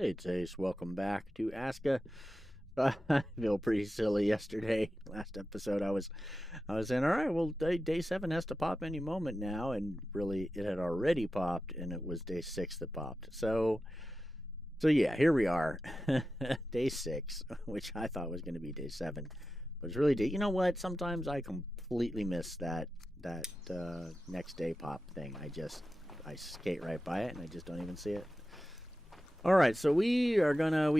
Hey Chase, welcome back to ASKA. I feel pretty silly yesterday. Last episode I was saying, all right, well day 7 has to pop any moment now, and really it had already popped and it was day 6 that popped. So yeah, here we are. Day 6, which I thought was gonna be day 7. But it's really you know what? Sometimes I completely miss that next day pop thing. I skate right by it and I just don't even see it. All right, so we were gonna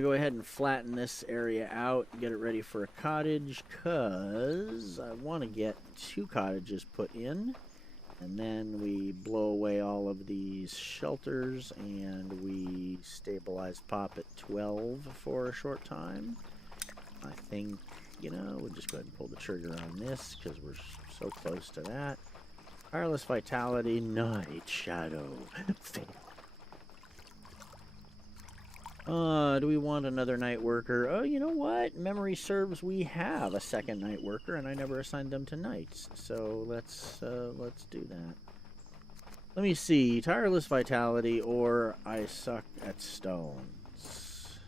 go ahead and flatten this area out, get it ready for a cottage, cause I want to get 2 cottages put in, and then we blow away all of these shelters and we stabilize pop at 12 for a short time. I think, we'll just go ahead and pull the trigger on this because we're so close to that. Tireless vitality, night shadow, fatal. Do we want another night worker? Oh, you know what? Memory serves we have a second night worker, and I never assigned them to nights. So let's do that. Let me see. Tireless vitality or I suck at stones.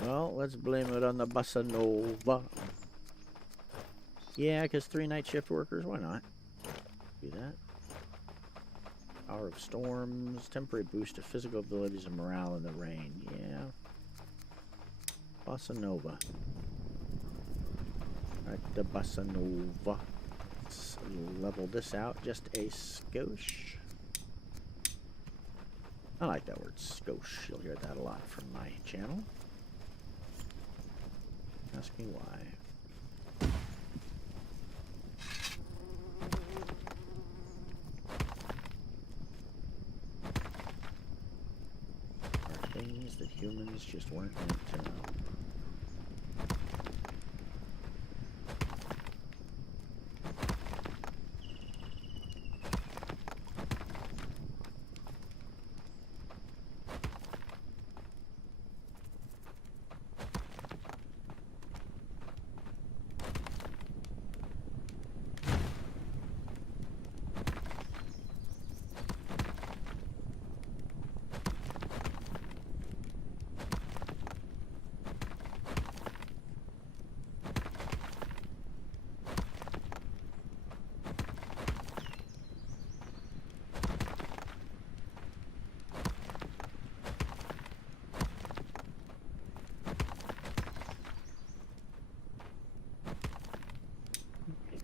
Well, let's blame it on the bossa nova. Yeah, because 3 night shift workers. Why not? Do that. Power of storms, temporary boost to physical abilities and morale in the rain. Yeah. Bossa Nova. Alright, the Bossa Nova. Let's level this out just a skosh. I like that word, skosh. You'll hear that a lot from my channel. Ask me why. Things that humans just weren't meant to know.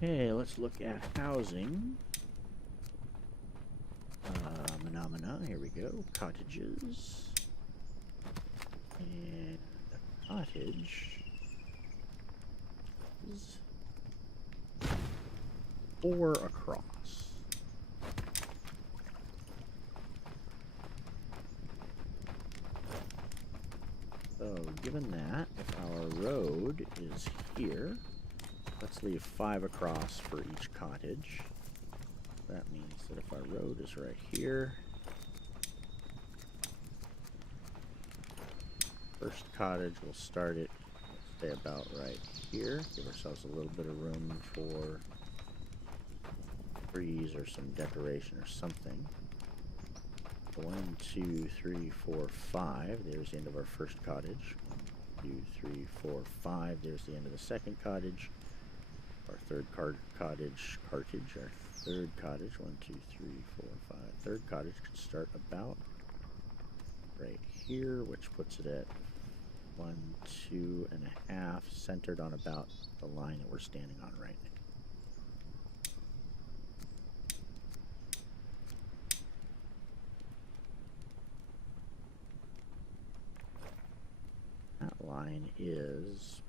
Okay, let's look at housing. Phenomena, here we go. Cottages. And a cottage is 4 across. So, given that, if our road is here, let's leave 5 across for each cottage. That means that if our road is right here, first cottage will start it, let's say about right here. Give ourselves a little bit of room for trees or some decoration or something. 1, 2, 3, 4, 5. There's the end of our first cottage. 1, 2, 3, 4, 5. There's the end of the second cottage. Our third cottage, our third cottage, 1, 2, 3, 4, 5. Third cottage could start about right here, which puts it at 1, 2.5, centered on about the line that we're standing on right now. That line is,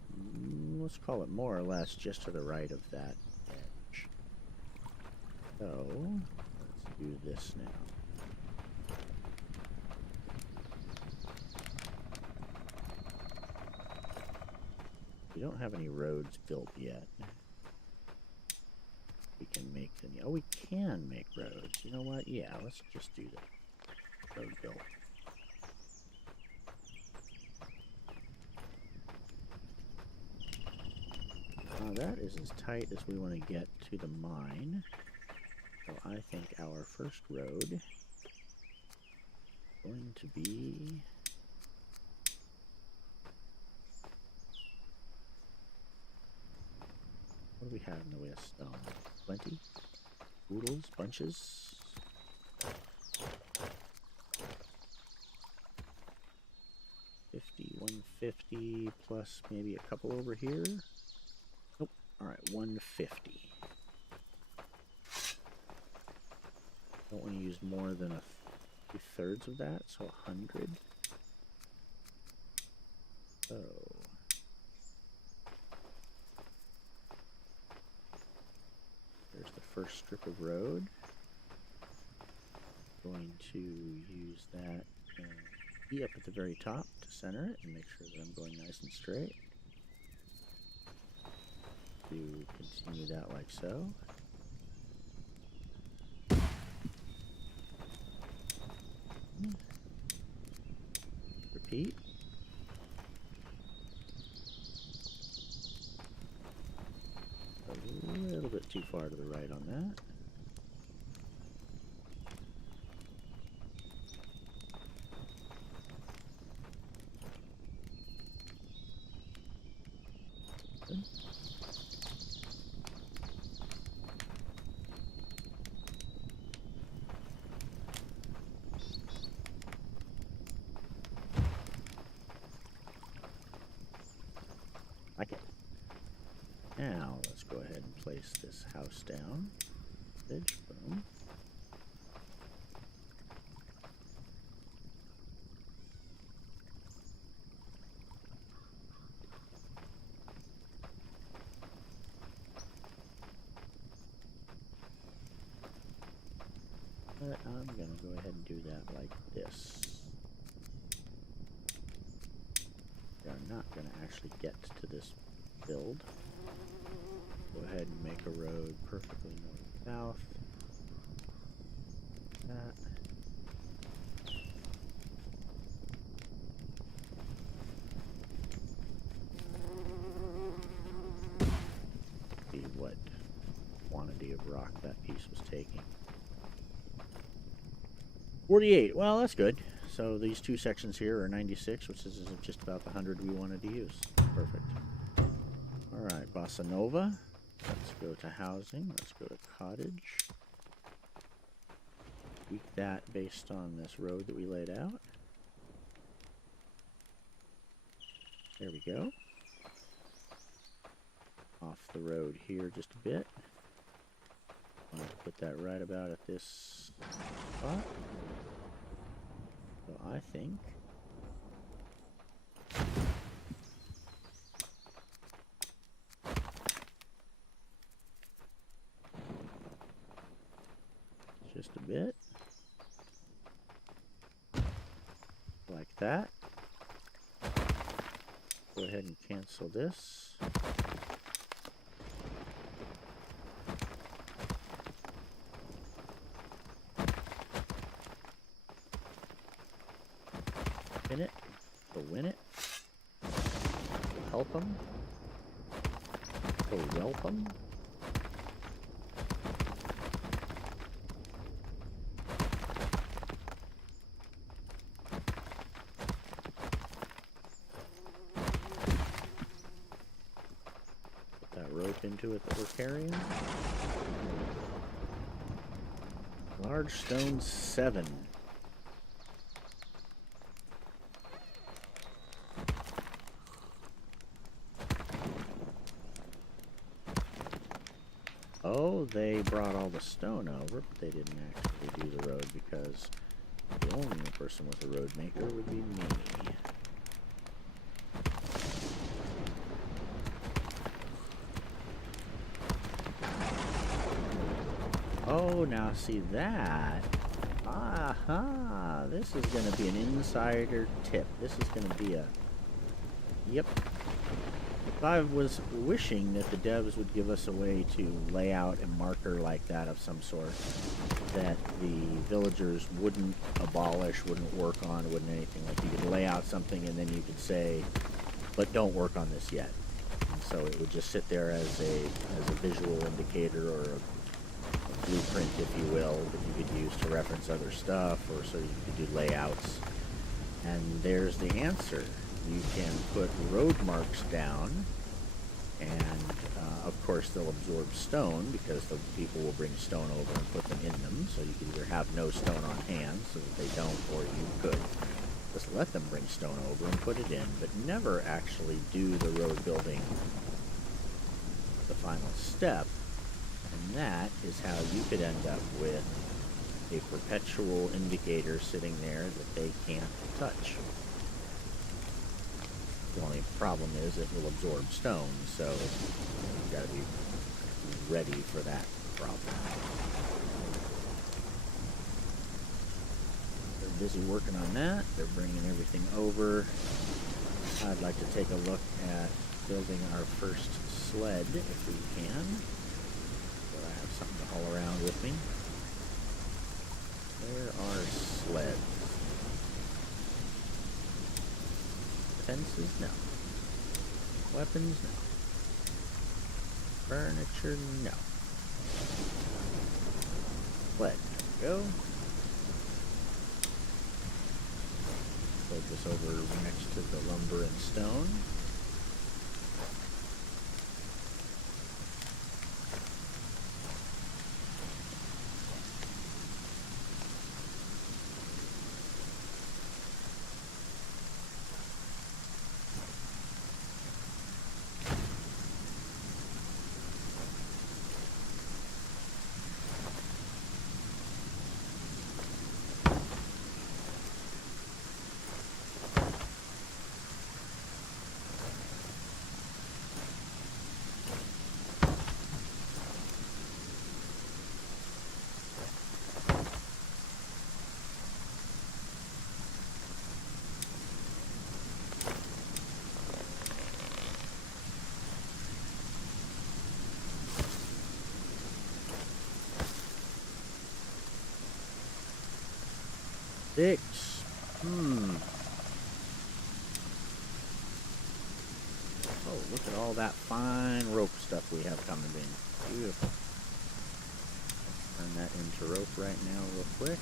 let's call it more or less just to the right of that edge. So, let's do this now. We don't have any roads built yet. We can make them. Oh, we can make roads. You know what? Yeah, let's just do that. Road built. That is as tight as we want to get to the mine. So I think our first road is going to be... What do we have in the way of stone? Plenty? Oodles? Bunches? 50, 150 plus maybe a couple over here. Nope. Alright, 150. Don't want to use more than a 2/3 of that, so 100. So there's the first strip of road. Going to use that E up at the very top to center it and make sure that I'm going nice and straight. To continue that like so. Repeat. A little bit too far to the right on that. Good. Like it. Now let's go ahead and place this house down. Boom. But I'm gonna go ahead and do that like this. We are not gonna actually get to this build. Go ahead and make a road perfectly north-south. That. See what quantity of rock that piece was taking. 48. Well, that's good. So these two sections here are 96, which is just about the 100 we wanted to use. Perfect. All right, Bossa Nova. Let's go to housing. Let's go to cottage. Tweak that based on this road that we laid out. There we go. Off the road here just a bit. I'll put that right about at this spot. So I think just a bit like that. Go ahead and cancel this. Win it. Go win it. Go help them. Go whelp them. Put that rope into it that we're carrying. Large stone 7. Oh, they brought all the stone over, but they didn't actually do the road because the only person with a road maker would be me. Oh, now see that? Aha! This is going to be an insider tip. This is going to be a... Yep. I was wishing that the devs would give us a way to lay out a marker like that of some sort that the villagers wouldn't abolish, wouldn't work on, wouldn't anything. Like you could lay out something and then you could say, but don't work on this yet. And so it would just sit there as a visual indicator or a blueprint, if you will, that you could use to reference other stuff, or so you could do layouts. And there's the answer. You can put road marks down, and of course they'll absorb stone because the people will bring stone over and put them in them. So you could either have no stone on hand so that they don't, or you could just let them bring stone over and put it in, but never actually do the road building, the final step. And that is how you could end up with a perpetual indicator sitting there that they can't touch. The only problem is it will absorb stone, so you've got to be ready for that problem. They're busy working on that. They're bringing everything over. I'd like to take a look at building our first sled if we can. So I have something to haul around with me. There are sleds. Fences? No. Weapons? No. Furniture? No. Sled. There we go. Load this over next to the lumber and stone. Six. Oh, look at all that fine rope stuff we have coming in. Beautiful. Turn that into rope right now real quick.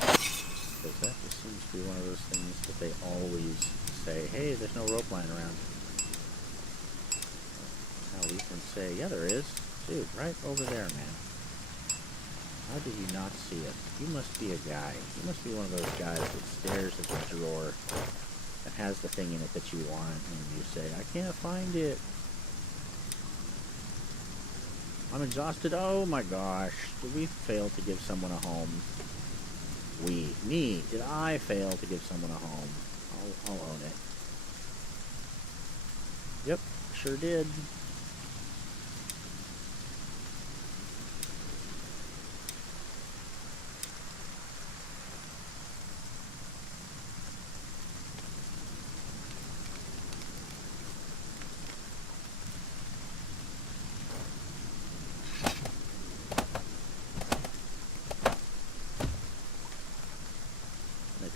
Because that just seems to be one of those things that they always say, hey, there's no rope lying around. Now we can say, yeah, there is. Dude, right over there, man. How did you not see it? You must be a guy. You must be one of those guys that stares at the drawer that has the thing in it that you want, and you say, I can't find it. I'm exhausted. Oh my gosh. Did we fail to give someone a home? Me. Did I fail to give someone a home? I'll own it. Yep, sure did.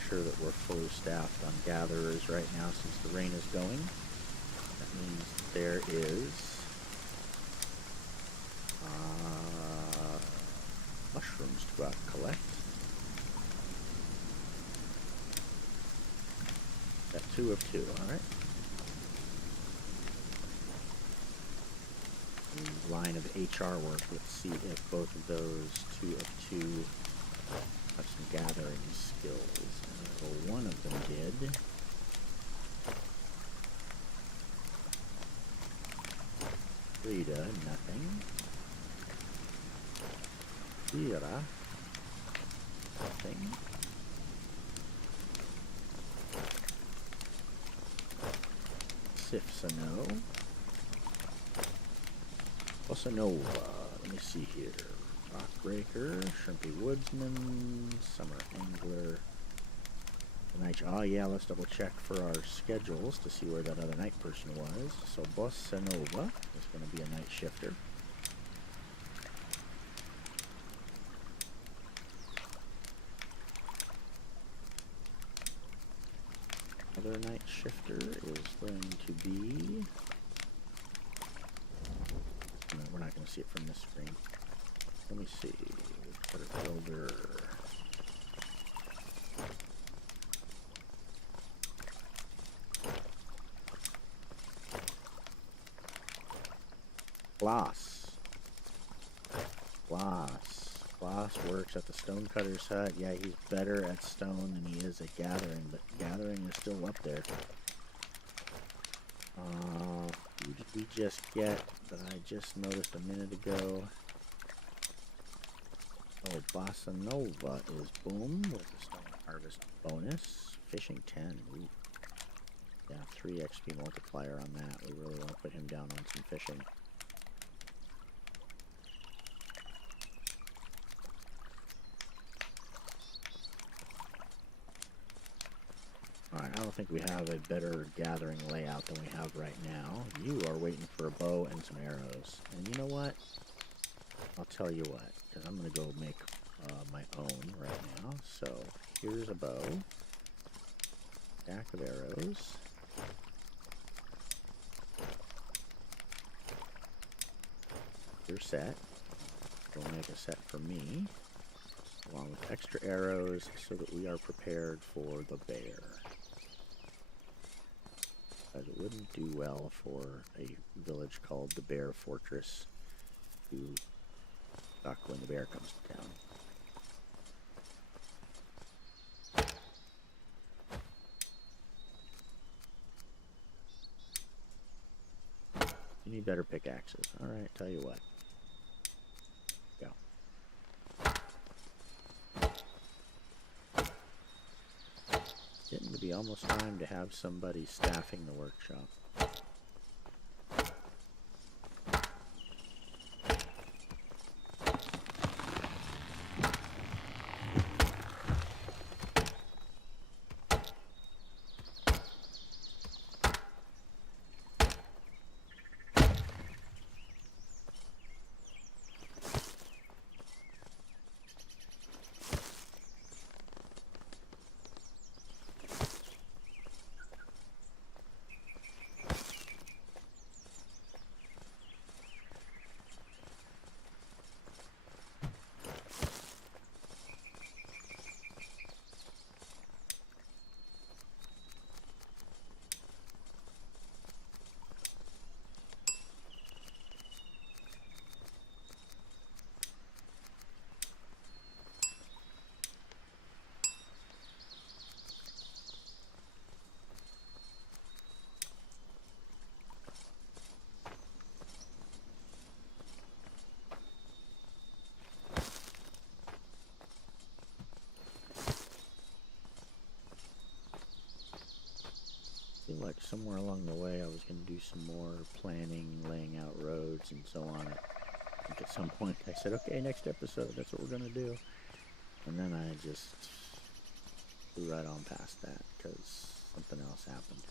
Sure that we're fully staffed on gatherers right now since the rain is going. That means there is mushrooms to go out and collect. Got 2 of 2, alright. Line of HR work. Let's see if both of those 2 of 2 have some gathering skills. Well, one of them did. Rita, nothing. Vera, nothing. Sif's a no. What's a Nova? Let me see here. Rockbreaker, Shrimpy Woodsman, Summer Angler, the night. Oh yeah, let's double check for our schedules to see where that other night person was. So Bossa Nova is going to be a night shifter. Other night shifter is going to be. No, we're not going to see it from this screen. Let me see. Woodcutter builder. Gloss. Gloss works at the stonecutter's hut. Yeah, he's better at stone than he is at gathering, but gathering is still up there. Who did we just get that I just noticed a minute ago? Oh, Bossa Nova is boom with the stone harvest bonus. Fishing 10. Ooh. Yeah, 3 XP multiplier on that. We really want to put him down on some fishing. Alright, I don't think we have a better gathering layout than we have right now. You are waiting for a bow and some arrows. And you know what? I'll tell you what, because I'm going to go make my own right now. So, here's a bow. Stack of arrows. Your set. We'll make a set for me, along with extra arrows, so that we are prepared for the bear. Because it wouldn't do well for a village called the Bear Fortress to suck when the bear comes to town. You need better pickaxes. Alright, tell you what. Getting to be almost time to have somebody staffing the workshop. Like somewhere along the way I was going to do some more planning, laying out roads and so on. I think at some point I said, okay, next episode, that's what we're going to do. And then I just flew right on past that because something else happened.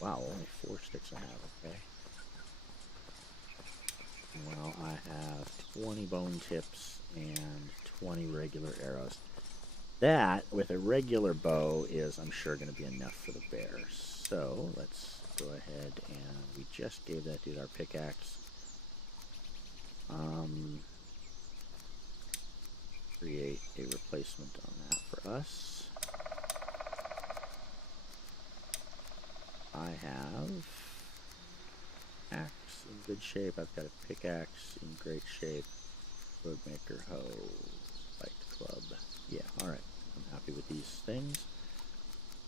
Wow, only 4 sticks I have, okay. Well, I have 20 bone tips and 20 regular arrows. That, with a regular bow, is, I'm sure, going to be enough for the bear. So, let's go ahead and we just gave that dude our pickaxe. Create a replacement on that for us. I have axe in good shape. I've got a pickaxe in great shape. Roadmaker hoe. Fight club. Yeah, alright. I'm happy with these things.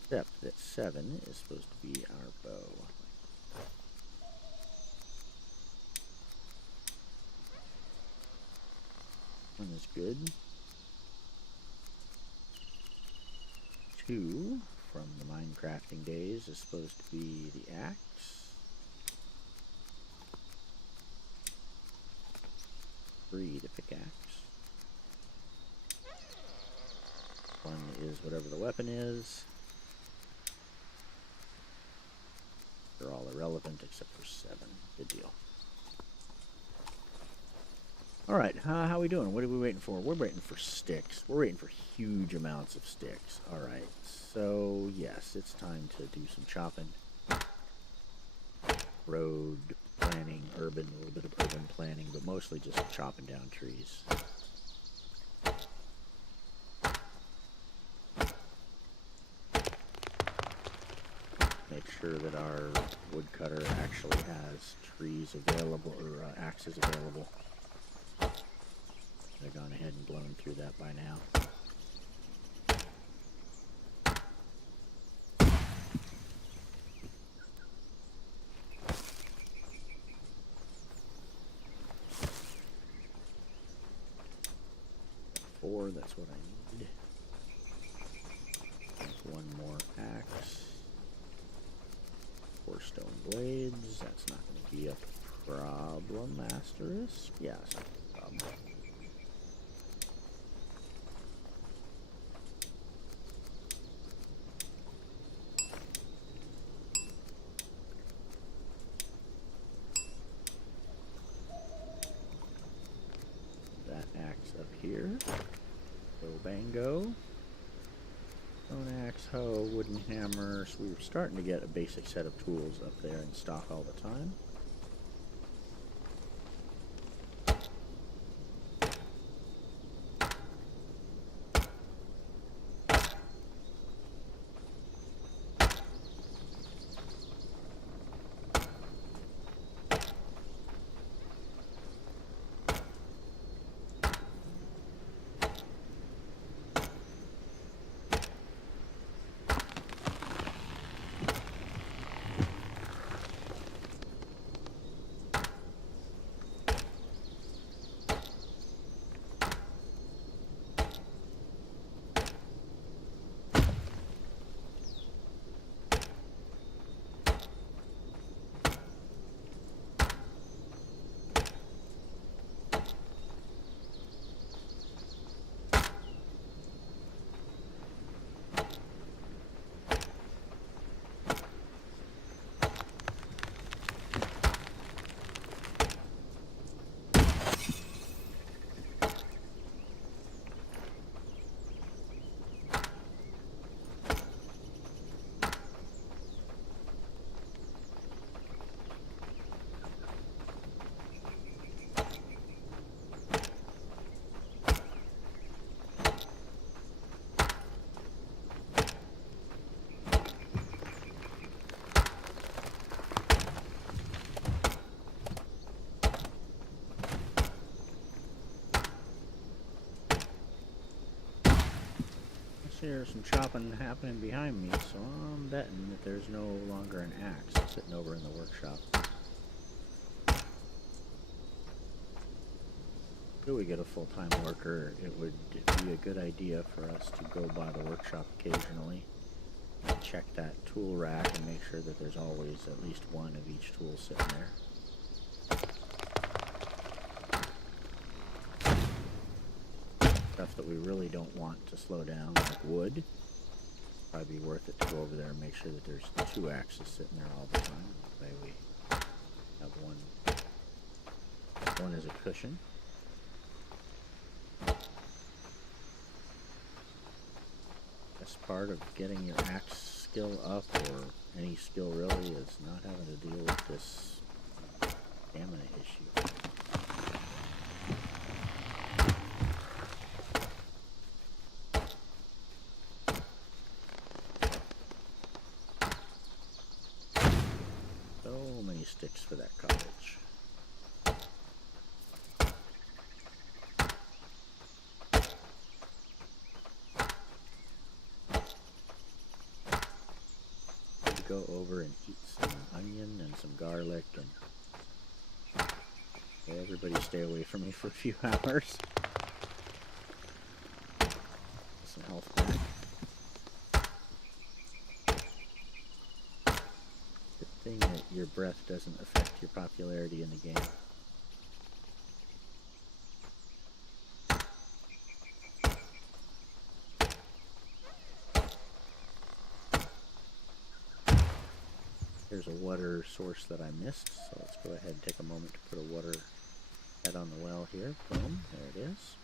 Except that 7 is supposed to be our bow. One is good. 2 from the Minecrafting days is supposed to be the axe. 3 the pickaxe. 1 is whatever the weapon is. are all irrelevant except for 7. Good deal. Alright, how are we doing? What are we waiting for? We're waiting for sticks. We're waiting for huge amounts of sticks. Alright, so yes, it's time to do some chopping. Road planning, urban, a little bit of urban planning, but mostly just chopping down trees. Make sure that our woodcutter actually has trees available, or axes available. I've gone ahead and blown through that by now. 4, that's what I need. One more axe. 4 stone blades, that's not going to be a problem. Asterisk? Yeah, it's not a problem. That axe up here. Go bango. Stone axe, hoe, wooden hammer. So we were starting to get a basic set of tools up there in stock all the time. There's some chopping happening behind me, so I'm betting that there's no longer an axe sitting over in the workshop. If we get a full-time worker, it would be a good idea for us to go by the workshop occasionally and check that tool rack and make sure that there's always at least one of each tool sitting there. Stuff that we really don't want to slow down, like wood. Probably be worth it to go over there and make sure that there's 2 axes sitting there all the time. That way we have one as a cushion. Best part of getting your axe skill up, or any skill really, is not having to deal with this stamina issue. Sticks for that cottage. Go over and eat some onion and some garlic, and everybody stay away from me for a few hours. Some health back. Thing that your breath doesn't affect your popularity in the game. There's there's a water source that I missed, so let's go ahead and take a moment to put a water head on the well here. Boom, there it is.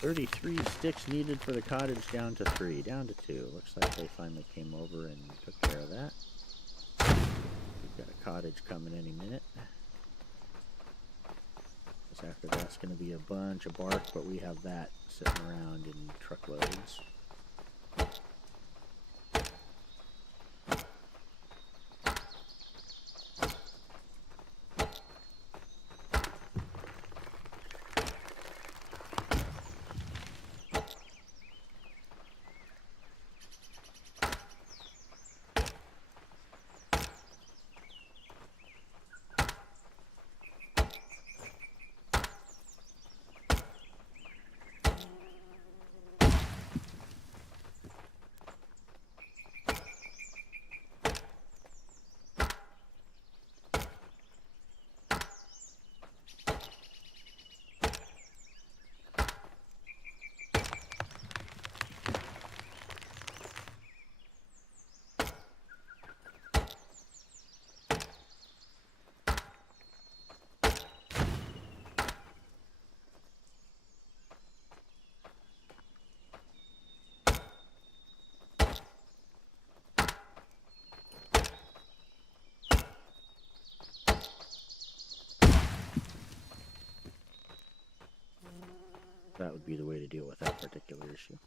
33 sticks needed for the cottage, down to 3, down to 2. Looks like they finally came over and took care of that. We've got a cottage coming any minute. After that's going to be a bunch of bark, but we have that sitting around in truckloads. That would be the way to deal with that particular issue.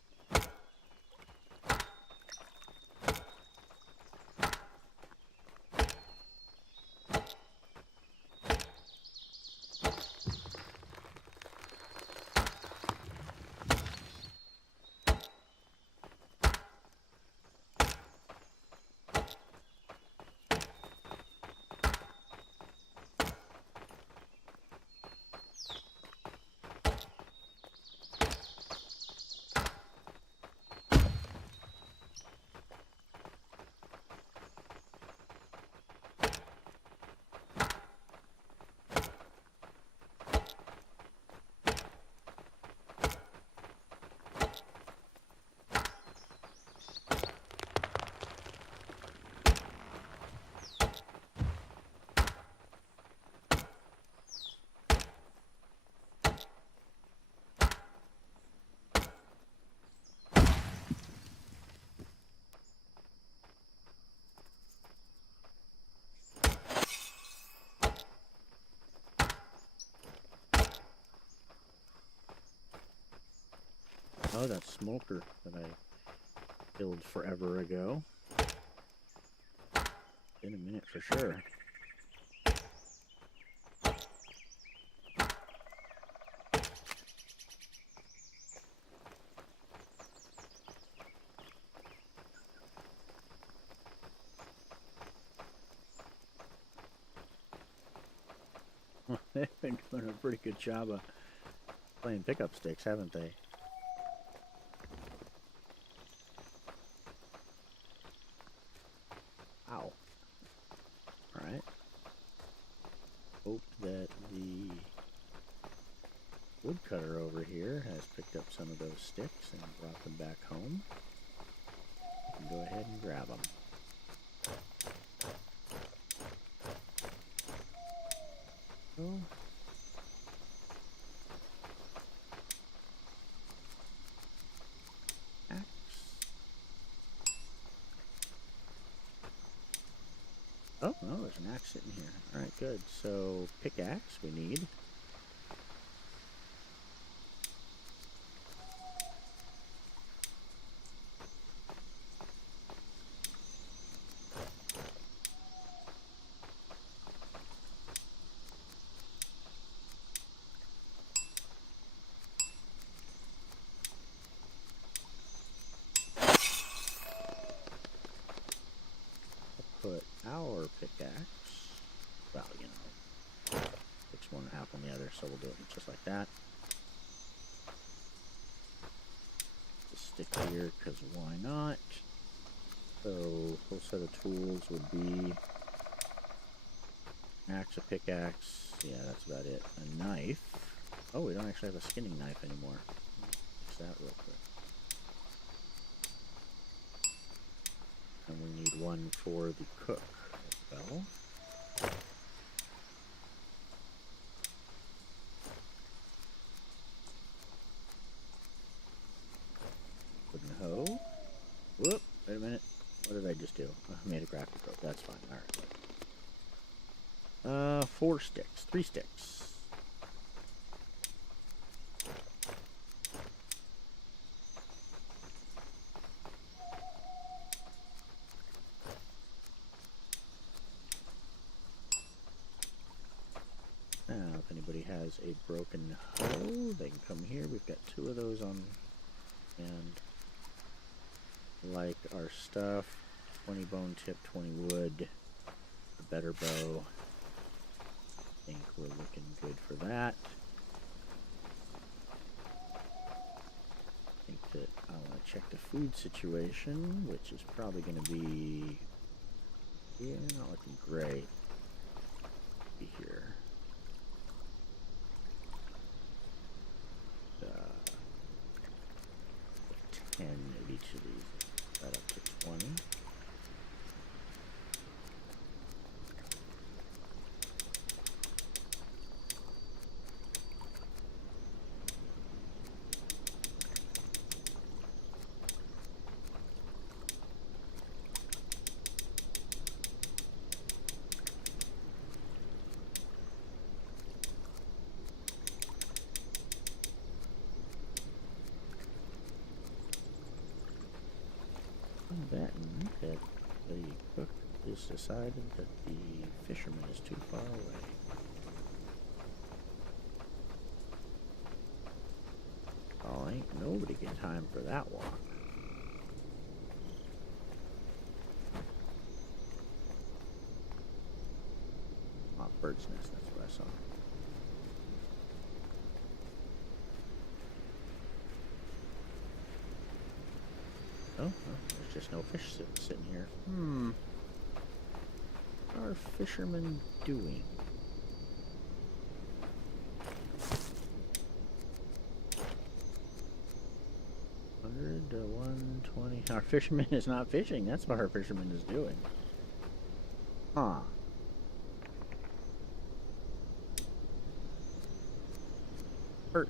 Oh, that Smolkr that I killed forever ago. Been a minute for sure. They've been doing a pretty good job of playing pickup sticks, haven't they? Ow. Alright. Hope that the woodcutter over here has picked up some of those sticks and brought them back home. You can go ahead and grab them. Oh. Axe. Oh, no, there's an axe sitting here. Alright, good. So, pickaxe we need. Put our pickaxe, well, you know, fix one half on the other, so we'll do it just like that. Just stick here, because why not? So, full set of tools would be axe, a pickaxe, yeah, that's about it. A knife. Oh, we don't actually have a skinning knife anymore. Fix that real quick. And we need one for the cook as well. Wooden hoe. Whoop, wait a minute. What did I just do? I made a graphic rope. That's fine. Alright. 4 sticks. 3 sticks. Now, if anybody has a broken hoe, they can come here. We've got 2 of those on hand. Like our stuff, 20 bone tip, 20 wood, a better bow. I think we're looking good for that. I think that I want to check the food situation, which is probably going to be, yeah, not looking great. Be here. 10 of each of these. That up to 20. That the cook has decided that the fisherman is too far away. Oh, ain't nobody got time for that walk. Oh, bird's nest, that's what I saw. Oh, well, there's just no fish sitting here. What are fishermen doing? To 120. Our fisherman is not fishing. That's what our fisherman is doing. Huh. Perch.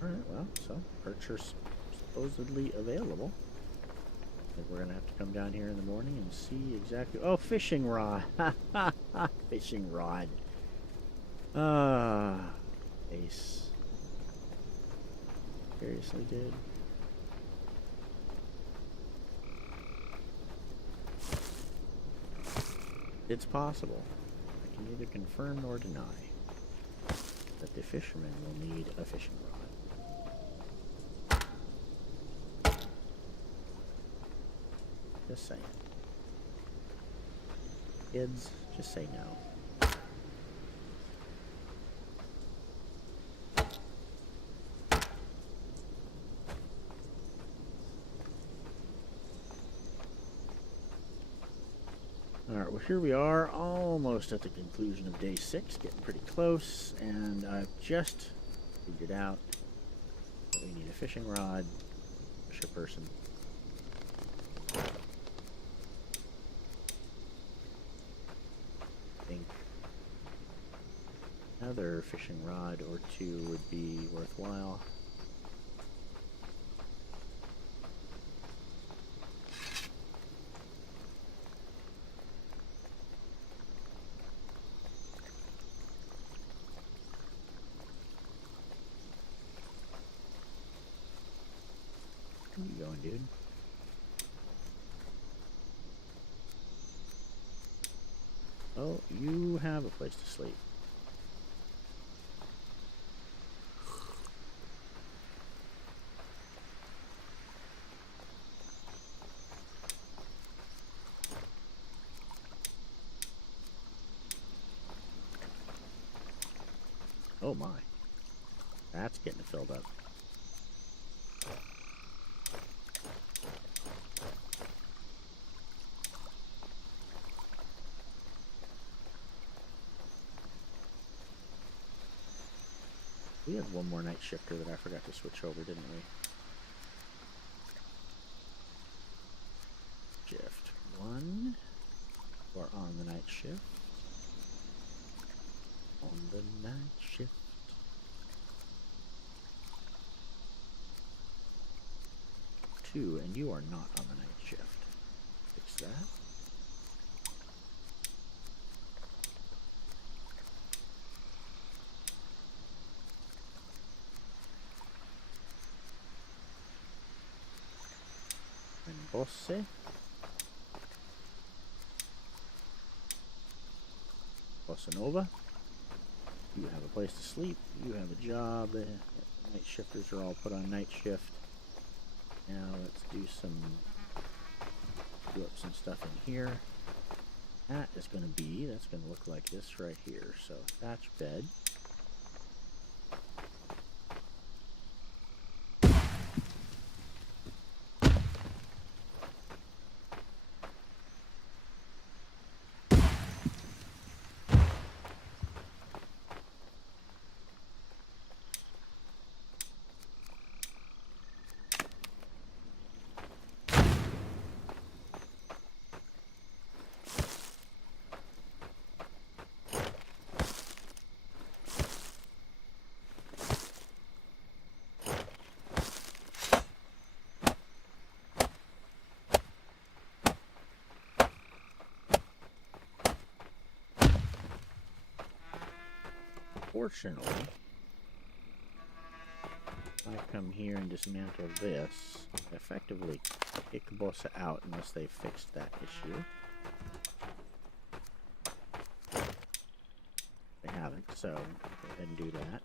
Alright, well, so perch are supposedly available. I think we're gonna have to come down here in the morning and see exactly. Oh, fishing rod. Fishing rod. Ace. Seriously, dude. It's possible. I can neither confirm nor deny that the fisherman will need a fishing rod. Just saying. Kids, just say no. Alright, well here we are, almost at the conclusion of day 6, getting pretty close, and I've just figured out that we need a fishing rod, fisher person. I think another fishing rod or 2 would be worthwhile. Where you going, dude? Oh, you have a place to sleep. Oh my. That's getting filled up. We have had one more night shifter that I forgot to switch over, didn't we? Shift 1. We're on the night shift. On the night shift. 2, and you are not on the night shift. Fix that. And Bosse. Bossa Nova. You have a place to sleep. You have a job. The night shifters are all put on night shift. Now let's do up some stuff in here. That's going to look like this right here. So thatch bed. Fortunately, I come here and dismantle this, effectively kick Bossa out unless they fixed that issue. They haven't, so go ahead and do that.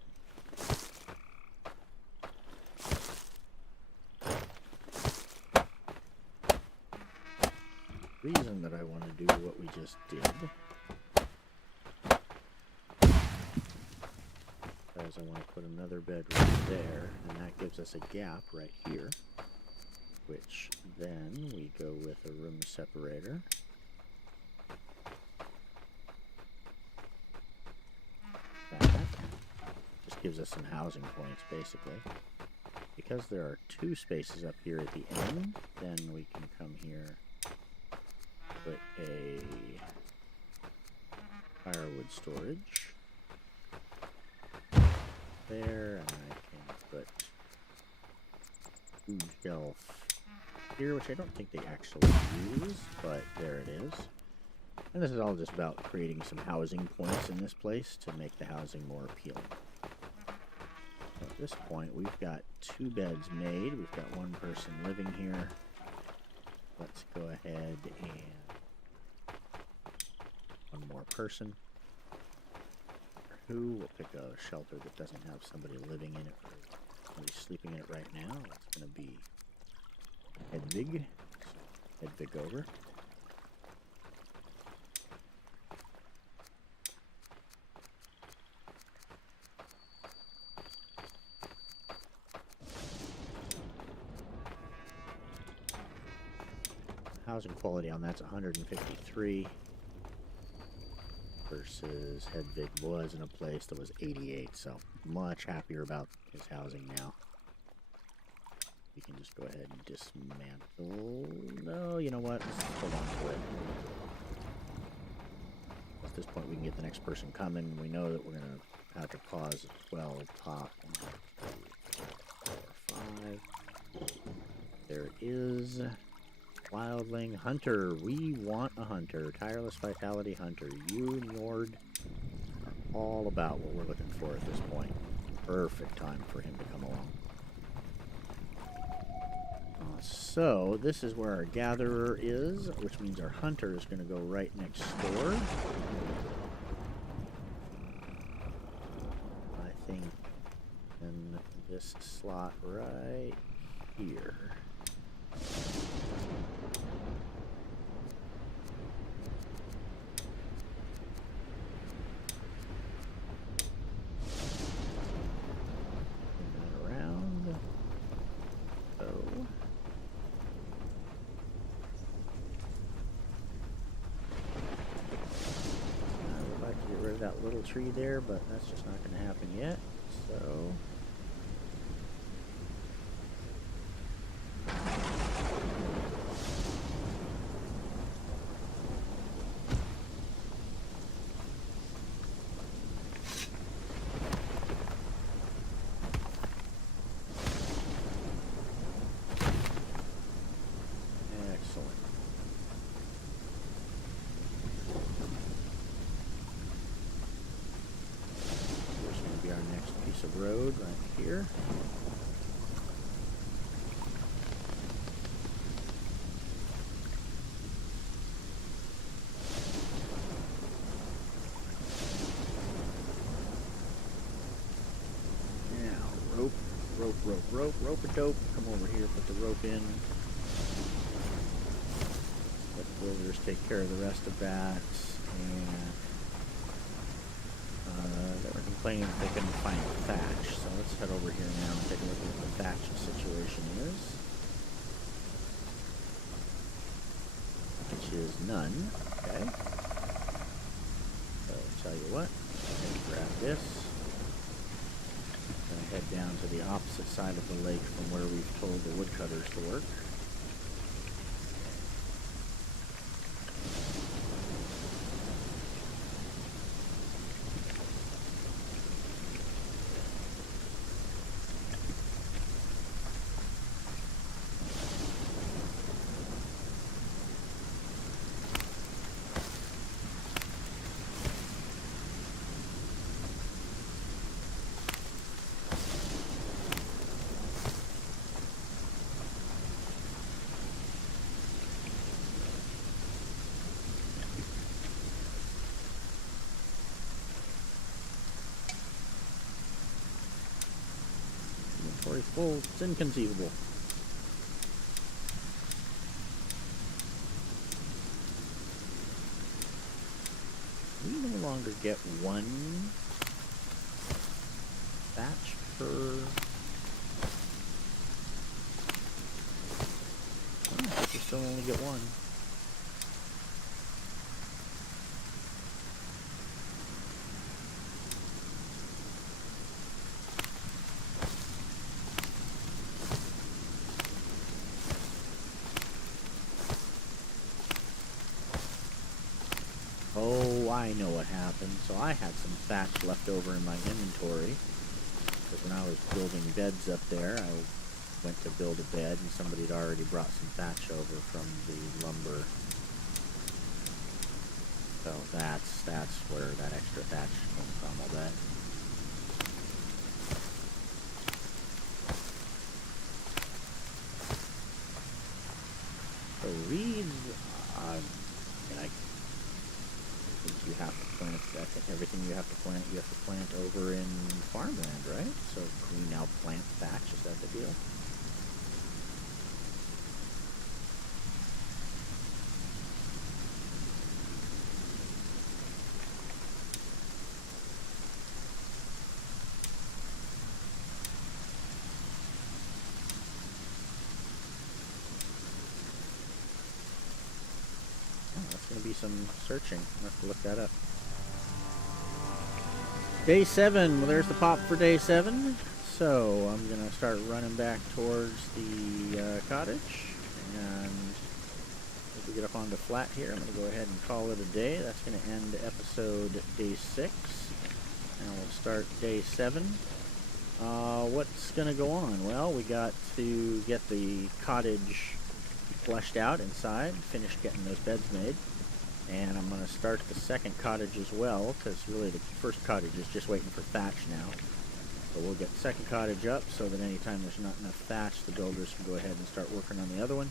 Reason that I want to do what we just did I want to put another bed right there, and that gives us a gap right here, which then we go with a room separator. That just gives us some housing points, basically. Because there are 2 spaces up here at the end, then we can come here, put a firewood storage there, and I can put food shelf here, which I don't think they actually use, but there it is. And this is all just about creating some housing points in this place to make the housing more appealing. So at this point, we've got 2 beds made. We've got 1 person living here. Let's go ahead and 1 more person. We'll pick a shelter that doesn't have somebody living in it or somebody sleeping in it right now. It's going to be Hedvig. Hedvig over. Housing quality on that's 153. Versus Hedvig was in a place that was 88, so much happier about his housing now. We can just go ahead and dismantle. No, you know what? Let's hold on to it. At this point, we can get the next person coming. We know that we're going to have to pause at 12 top. 1, 2, 3, 4, 5. There it is. Wildling Hunter. We want a hunter. Tireless Vitality Hunter. You and Yord are all about what we're looking for at this point. Perfect time for him to come along. So, this is where our gatherer is, which means our hunter is going to go right next door. I think in this slot right here. That little tree there, but that's just not going to happen yet. So here. Now, rope-a-dope. Come over here, put the rope in. Let the builders take care of the rest of that. And they were complaining that they couldn't find thatch. So let's head over here now and take a look at what the thatch situation is. Which is none. Okay. So I'll tell you what. I'm going to grab this. I'm going to head down to the opposite side of the lake from where we've told the woodcutters to work. Inventory's full. It's inconceivable. We no longer get one batch per... Oh, I guess we still only get one. Oh, I know what happened. So I had some thatch left over in my inventory. Because when I was building beds up there, I went to build a bed and somebody had already brought some thatch over from the lumber. So that's where that extra thatch comes from, I'll bet. So reeds, and I think you have to plant, I think everything you have to plant over in farmland, right? So can we now plant thatch? Is that the deal? That's going to be some searching. I'll have to look that up. Day 7. Well, there's the pop for day 7. So I'm going to start running back towards the cottage. And as we get up onto flat here, I'm going to go ahead and call it a day. That's going to end episode day 6. And we'll start day 7. What's going to go on? Well, we got to get the cottage fleshed out inside, finished getting those beds made, and I'm going to start the second cottage as well, because really the first cottage is just waiting for thatch now. So we'll get the second cottage up so that anytime there's not enough thatch, the builders can go ahead and start working on the other one.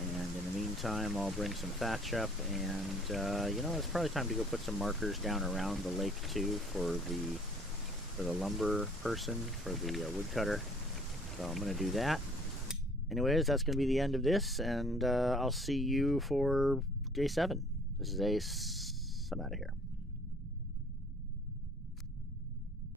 And in the meantime, I'll bring some thatch up, and you know, it's probably time to go put some markers down around the lake too for the lumber person, for the woodcutter. So I'm going to do that. Anyways, that's going to be the end of this, and I'll see you for day 7. This is Ace. I'm out of here.